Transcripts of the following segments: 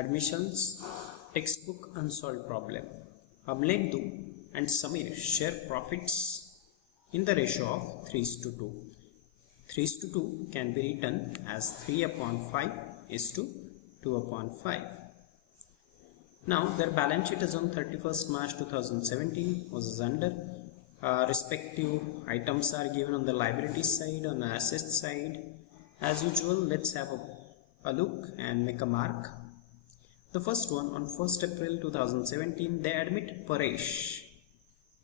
Admissions textbook unsolved problem. Amlendu and Samir share profits in the ratio of 3:2. 3:2 can be written as 3/5 is to 2/5. Now their balance sheet is on 31st March 2017 was as under. Respective items are given on the liability side, on the asset side. As usual, let's have a look and make a mark. The first one, on 1st April 2017, they admit Paresh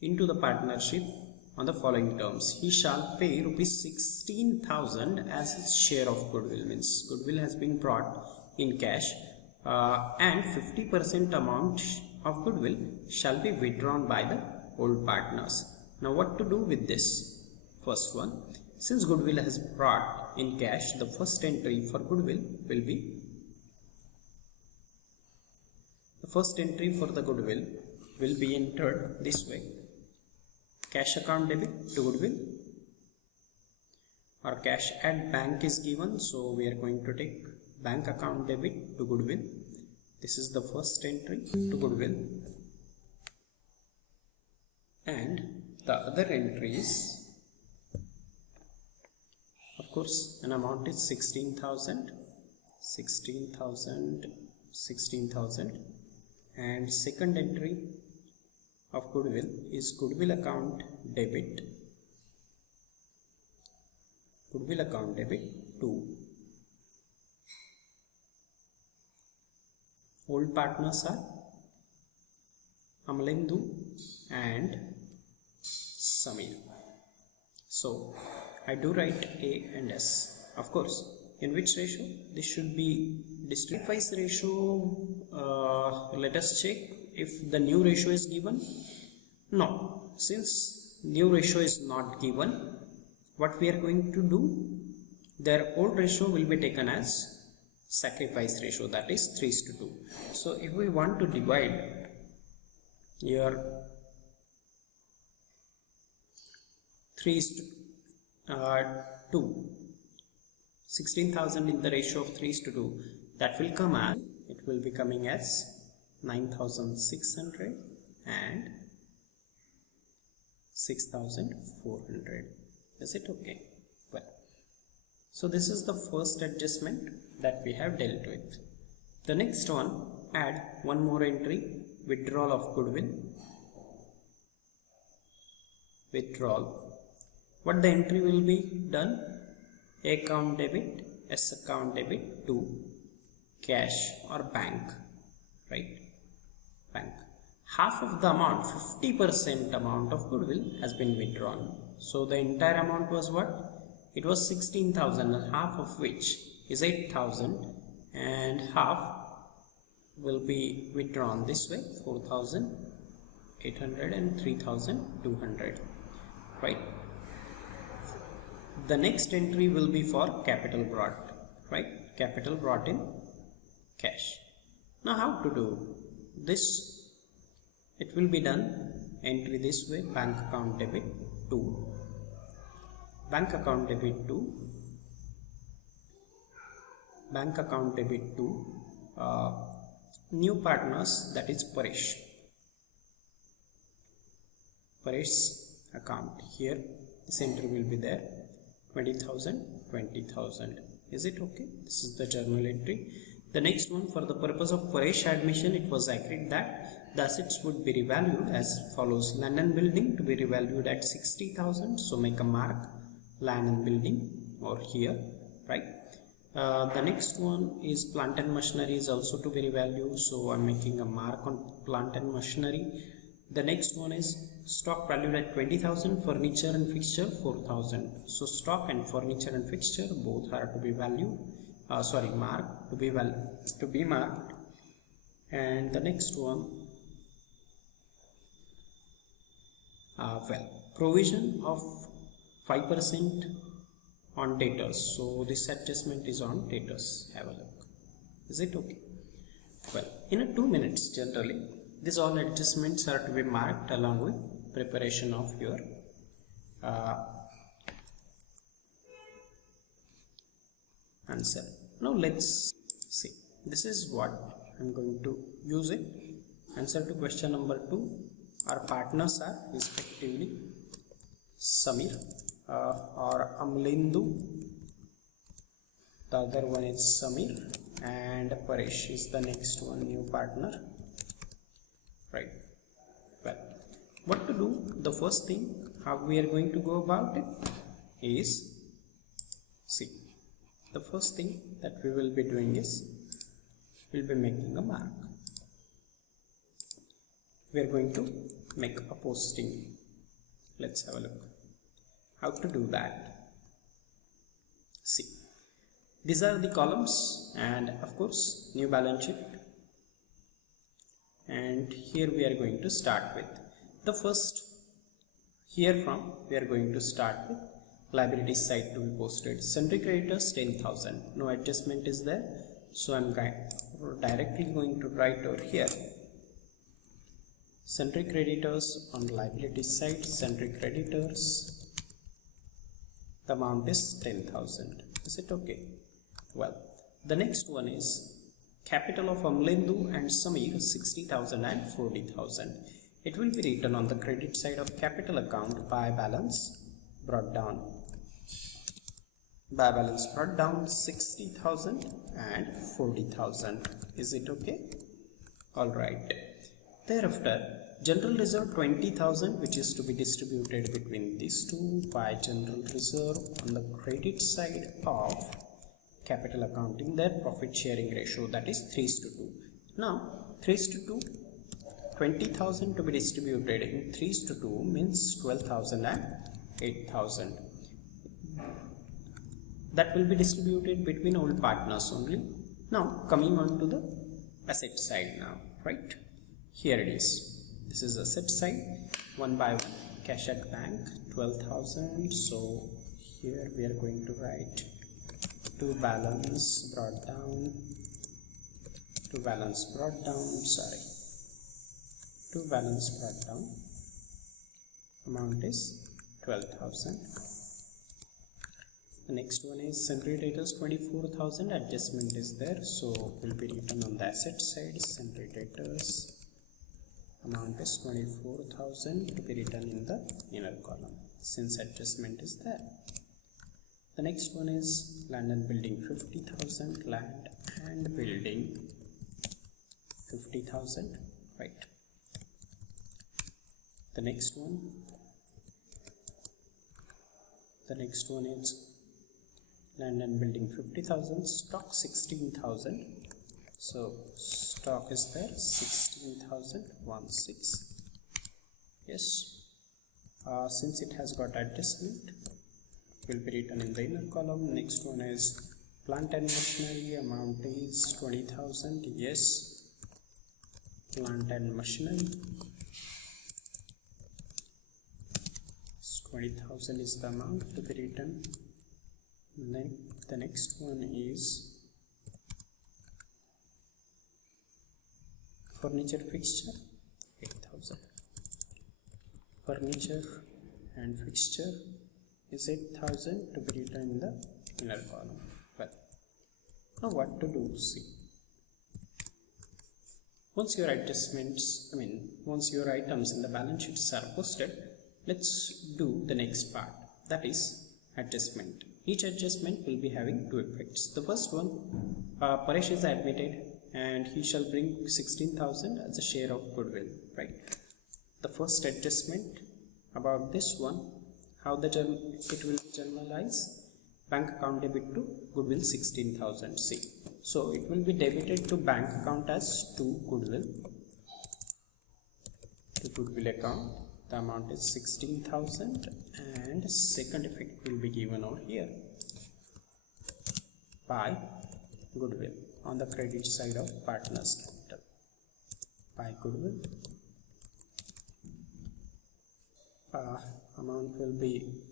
into the partnership on the following terms. He shall pay rupees 16,000 as his share of goodwill, means goodwill has been brought in cash, and 50% amount of goodwill shall be withdrawn by the old partners. Now what to do with this? First one, since goodwill has brought in cash, the first entry for goodwill will be, the first entry for the goodwill will be entered this way. Cash account debit to goodwill, or cash at bank is given, so we are going to take bank account debit to goodwill. This is the first entry to goodwill, and the other entry is, of course, an amount is 16,000, and second entry of goodwill is goodwill account debit to old partners are Amlendu and Samir. So I do write A and S. Of course, in which ratio? This should be distributed ratio. Let us check if the new ratio is given. No, since new ratio is not given, what we are going to do, their old ratio will be taken as sacrifice ratio, that is 3:2. So if we want to divide your 3:2, 16,000 in the ratio of 3:2, that will come as, it will be coming as 9,600 and 6,400. Is it okay? Well, so this is the first adjustment that we have dealt with. The next one, add one more entry, withdrawal of goodwill. Withdrawal. What the entry will be done? A account debit, S account debit to cash or bank, right? Bank. Half of the amount, 50% amount of goodwill has been withdrawn. So the entire amount was what? It was 16,000, half of which is 8,000, and half will be withdrawn this way, 4,800 and 3,200, right? The next entry will be for capital brought, right? Capital brought in cash. Now how to do this? It will be done entry this way, bank account debit to new partners, that is Paresh account. Here this entry will be there, 20,000. Is it okay? This is the journal entry. The next one, for the purpose of Paresh admission, it was agreed that the assets would be revalued as follows. Land and building to be revalued at 60,000. So make a mark, land and building, or here, right? The next one is plant and machinery is also to be revalued. So I'm making a mark on plant and machinery. The next one is stock valued at 20,000, furniture and fixture 4,000. So stock and furniture and fixture both are to be valued. Marked to be marked. And the next one, provision of 5% on debtors. So this adjustment is on debtors. Have a look. Is it okay? Well, in 2 minutes generally, these all adjustments are to be marked along with preparation of your answer. Now let's see. This is what I'm going to use it. Answer to question number 2. Our partners are respectively Samir or Amlendu. The other one is Samir, and Paresh is the next one, new partner. Right. Well, what to do? The first thing, how we are going to go about it is, see, the first thing that we will be doing is, we'll be making a mark. We are going to make a posting. Let's have a look. How to do that? See, these are the columns, and of course, new balance sheet. And here we are going to start with the first. Here from we are going to start with liabilities side to be posted. Sundry creditors 10,000. No adjustment is there, so I'm directly going to write over here. Sundry creditors on liability side. Sundry creditors. The amount is 10,000. Is it okay? Well, the next one is capital of Amlendu and Samir 60,000 and 40,000. It will be written on the credit side of capital account by balance brought down. By balance brought down 60,000 and 40,000. Is it okay? Alright. Thereafter, general reserve 20,000, which is to be distributed between these two by general reserve on the credit side of capital accounting, their profit sharing ratio, that is 3:2. Now 3:2, 20,000 to be distributed in 3:2 means 12,000 and 8,000. That will be distributed between all partners only. Now coming on to the asset side now, right? Here it is. This is asset side, one by one. Cash at bank 12,000. So here we are going to write to balance brought down. To balance brought down. Sorry. To balance brought down. Amount is 12,000. The next one is sundry debtors 24,000. Adjustment is there, so will be written on the asset side. Sundry debtors. Amount is 24,000 to be written in the inner column since adjustment is there. The next one is land and building 50,000, land and building 50,000, right? The next one is land and building 50,000, stock 16,000. So stock is there 16,016. Yes, since it has got adjustment, will be written in the inner column. Next one is plant and machinery. Amount is 20,000. Yes, plant and machinery 20,000 is the amount to be written. Then the next one is furniture fixture 8,000. Furniture and fixture is 8,000 to be written in the inner column. Well, now what to do? See, once your adjustments, once your items in the balance sheets are posted, let's do the next part, that is adjustment. Each adjustment will be having two effects. The first one, Paresh is admitted and he shall bring 16,000 as a share of goodwill, right? The first adjustment about this one, how it will generalize, bank account debit to goodwill 16,000. See, so it will be debited to bank account as to goodwill, to goodwill account. The amount is 16,000, and second effect will be given over here by goodwill on the credit side of partners capital. By goodwill, amount will be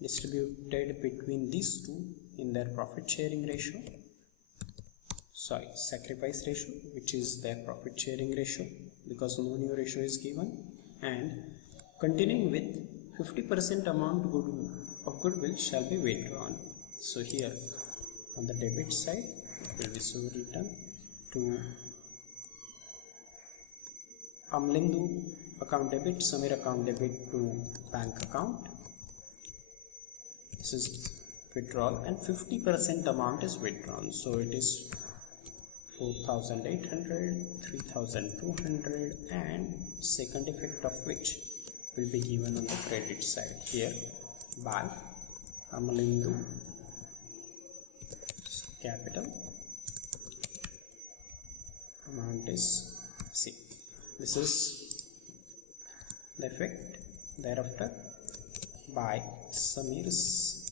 distributed between these two in their profit sharing ratio, sacrifice ratio, which is their profit sharing ratio, because no new ratio is given, and continuing with 50% amount of goodwill shall be withdrawn. So here on the debit side it will be so written to Amlindu account debit, Samir account debit to bank account. This is withdrawal and 50% amount is withdrawn. So it is 4,800, 3,200 and second effect of which will be given on the credit side here by Amalindu capital. Amount is C. This is the effect. Thereafter by Samir's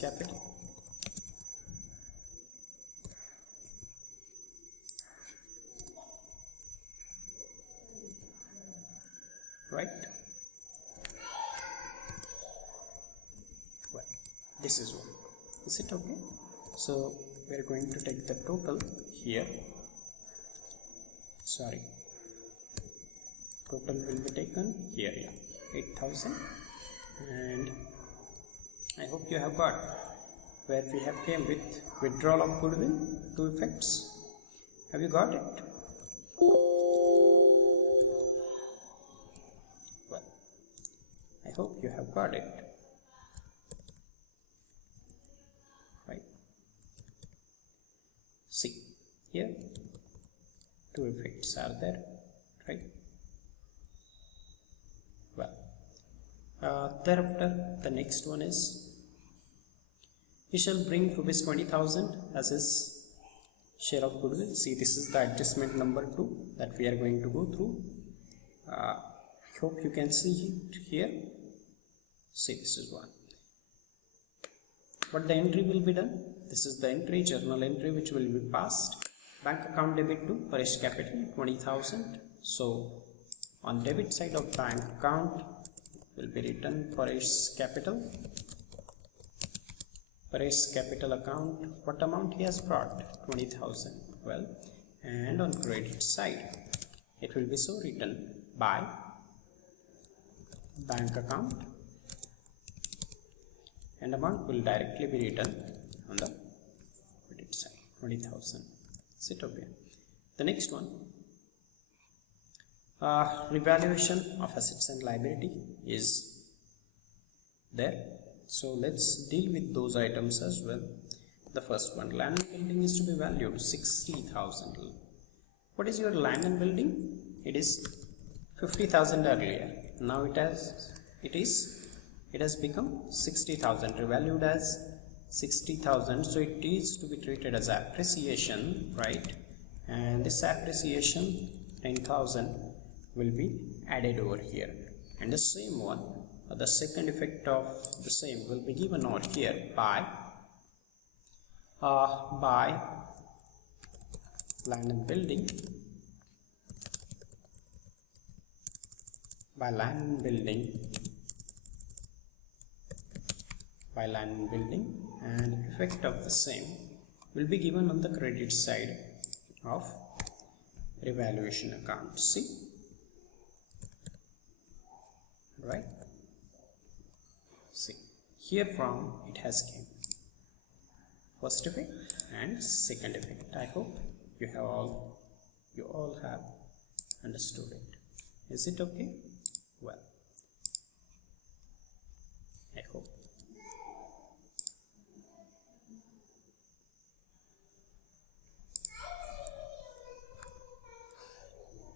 capital. Right. Well, this is one. Is it okay? So we are going to take the total here. Sorry. Total will be taken here. Yeah, 8,000. And I hope you have got where we have came with withdrawal of goodwill, two effects. Have you got it? Well, I hope you have got it. Right. See, here two effects are there, right? Well, thereafter the next one is he shall bring rupees 20,000 as his share of goodwill. See, this is the adjustment number 2 that we are going to go through. I hope you can see it here. See, this is one. But the entry will be done. This is the entry, journal entry, which will be passed. Bank account debit to Paresh Capital 20,000. So on debit side of bank account will be written Paresh Capital. Paresh Capital account, what amount he has brought? 20,000. Well, and on credit side it will be so written by bank account, and amount will directly be written on the credit side, 20,000. Is it okay? The next one, revaluation of assets and liability is there. So let's deal with those items as well. The first one, land and building is to be valued 60,000. What is your land and building? It is 50,000 earlier. Now it has become 60,000, revalued as 60,000. So it is to be treated as appreciation, right? And this appreciation 10,000 will be added over here, and the same one, the second effect of the same will be given out here by land and building, and effect of the same will be given on the credit side of revaluation account. See, right? See, here from it has came first effect and second effect. I hope you all have understood it. Is it okay? Well, I hope.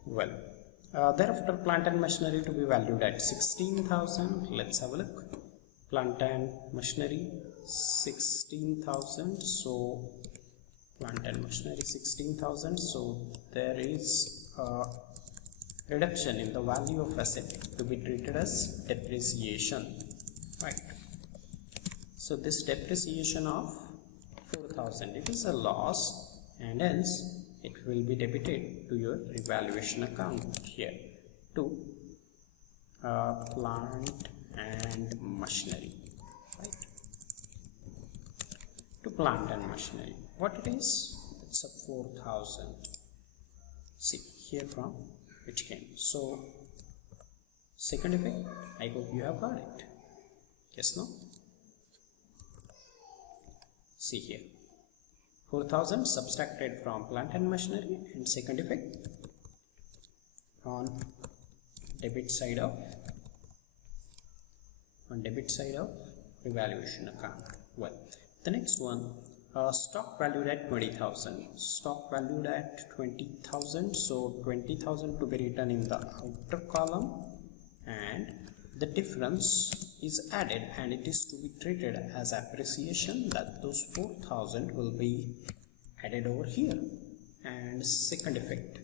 Well, thereafter plant and machinery to be valued at 16,000. Let's have a look. Plant and machinery 16,000. So plant and machinery 16,000. So there is a reduction in the value of asset to be treated as depreciation, right? So this depreciation of 4,000, it is a loss, and hence it will be debited to your revaluation account here to plant and machinery, right? To plant and machinery, what it is? It's a 4,000. See, here from which came. So second effect, I hope you have got it. Yes, no? See here, 4,000 subtracted from plant and machinery, and second effect on debit side of revaluation account. Well, the next one, stock valued at 20,000. Stock valued at 20,000. So 20,000 to be written in the outer column, and the difference is added, and it is to be treated as appreciation, that those 4,000 will be added over here. And second effect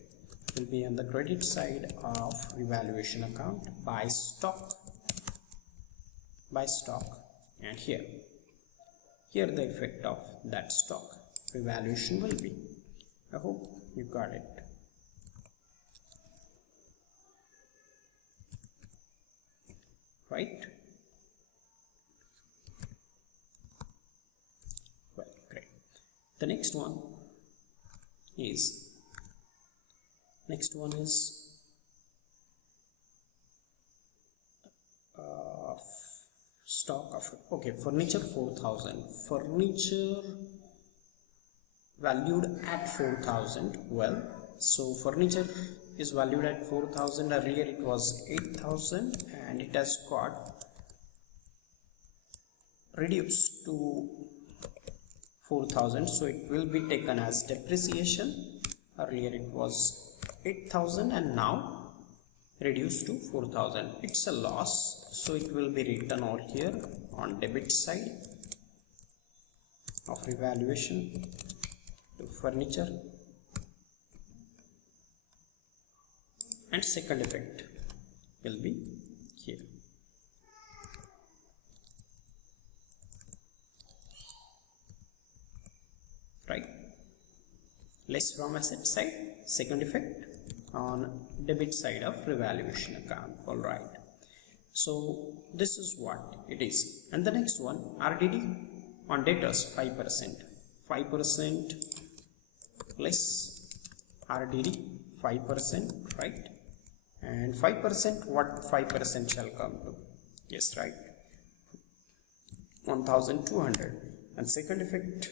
will be on the credit side of revaluation account by stock, and here the effect of that stock revaluation will be. I hope you got it. Right? Well, great. The next one is stock of, okay, furniture 4,000. Furniture valued at 4,000. Well, so furniture is valued at 4,000. Earlier it was 8,000, and it has got reduced to 4,000, so it will be taken as depreciation. Earlier it was 8,000 and now reduced to 4,000. It's a loss, so it will be written over here on debit side of revaluation to furniture. And second effect will be here. Right? Less from asset side, second effect on debit side of revaluation account. All right. So this is what it is. And the next one, RDD on debtors 5%. 5% less RDD 5%, right? And 5%, what 5% shall come to? Yes, right, 1,200. And second effect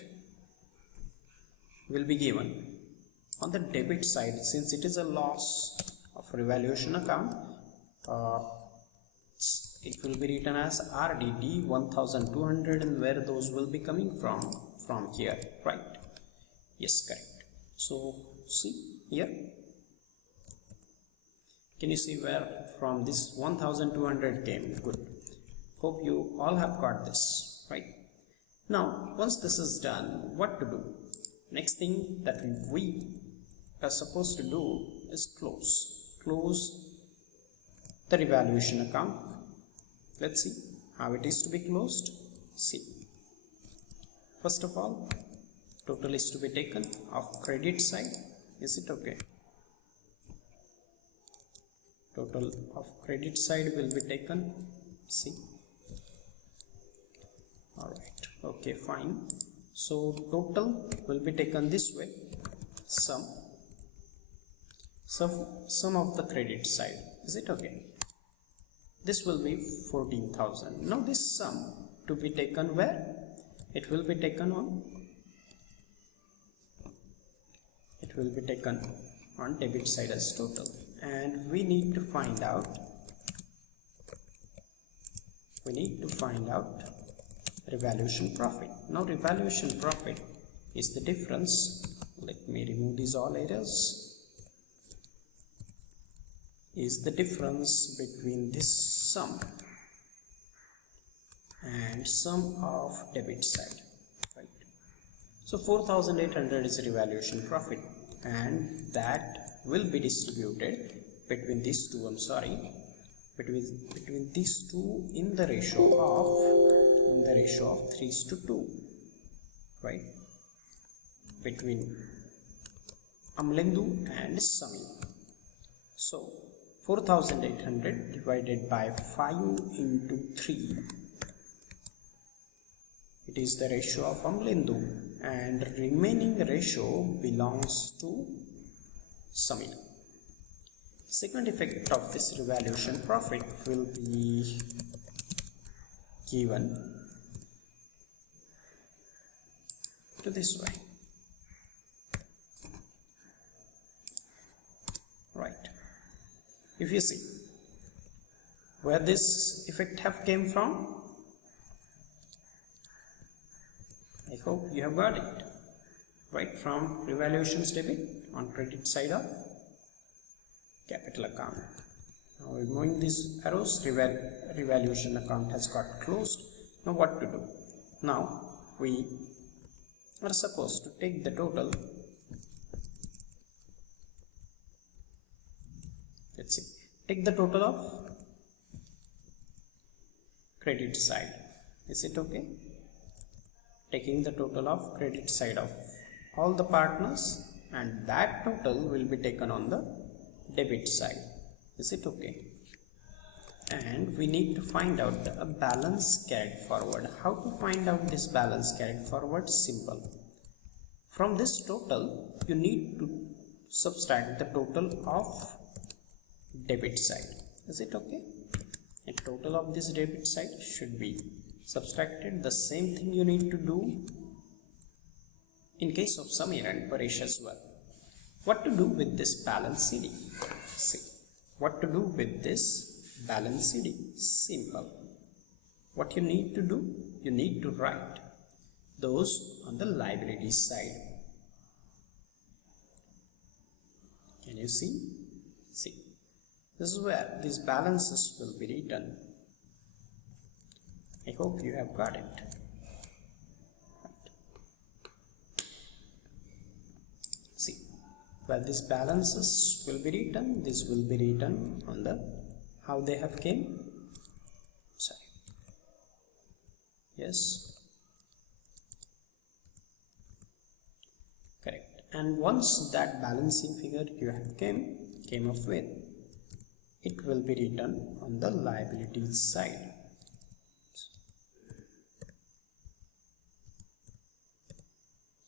will be given on the debit side, since it is a loss of revaluation account. It will be written as RDD 1,200, and where those will be coming from here, right? Yes, correct. So see here, can you see where from this 1,200 came? Good. Hope you all have got this, right? Now once this is done, what to do? Next thing that we are supposed to do is close the revaluation account. Let's see how it is to be closed. See, first of all, total is to be taken of credit side. Is it okay? Total of credit side will be taken. See, all right, okay, fine. So total will be taken this way, sum of the credit side. Is it okay? This will be 14,000. Now this sum to be taken where? It will be taken on debit side as total, and we need to find out revaluation profit. Now revaluation profit is the difference. Let me remove these all errors. Is the difference between this sum and sum of debit side, right? So 4,800 is revaluation profit, and that will be distributed between these two. Between these two in the ratio of 3:2, right? Between Amlendu and Sami. So 4,800 divided by 5 into 3, it is the ratio of Amlendu, and remaining ratio belongs to Sami. Second effect of this revaluation profit will be given to this way. If you see where this effect have came from, I hope you have got it right, from revaluations debit on credit side of capital account. Now removing these arrows, revaluation account has got closed. Now what to do? Now we are supposed to take the total. Let's see, take the total of credit side. Is it okay? Taking the total of credit side of all the partners, and that total will be taken on the debit side. Is it okay? And we need to find out the balance carried forward. How to find out this balance carried forward? Simple. From this total, you need to subtract the total of debit side. Is it okay? The total of this debit side should be subtracted. The same thing you need to do in case of Samir and Paresh as well. What to do with this balance CD? See, what to do with this balance CD? Simple. What you need to do? You need to write those on the liability side. Can you see? See, this is where these balances will be written. I hope you have got it. See, where these balances will be written, this will be written on the how they have came. Sorry. Yes. Correct. And once that balancing figure you have came up with, it will be written on the liabilities side.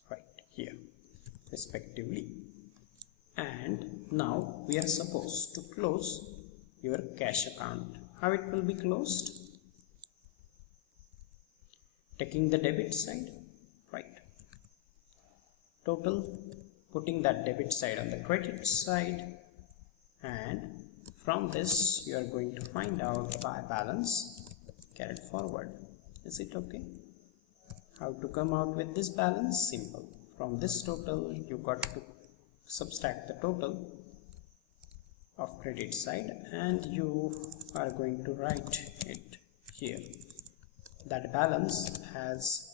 Right here, respectively. And now we are supposed to close your cash account. How it will be closed? Taking the debit side, right? Total, putting that debit side on the credit side, and from this you are going to find out by balance carried forward. Is it okay? How to come out with this balance? Simple. From this total you got to subtract the total of credit side, and you are going to write it here. That balance as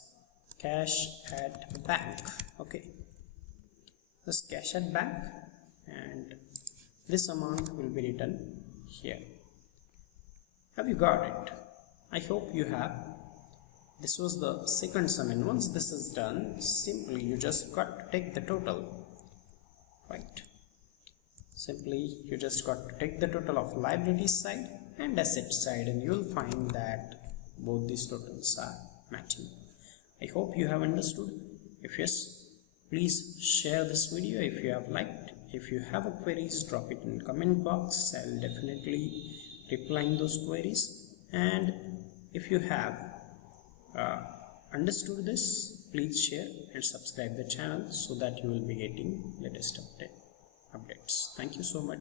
cash at bank. Okay, this cash at bank, and this amount will be written here. Have you got it? I hope you have. This was the second sum, and once this is done, simply you just got to take the total, right? Simply you just got to take the total of liability side and asset side, and you will find that both these totals are matching. I hope you have understood. If yes, please share this video if you have liked. If you have a queries, drop it in comment box. I'll definitely reply in those queries. And if you have understood this, please share and subscribe the channel so that you will be getting latest updates. Thank you so much.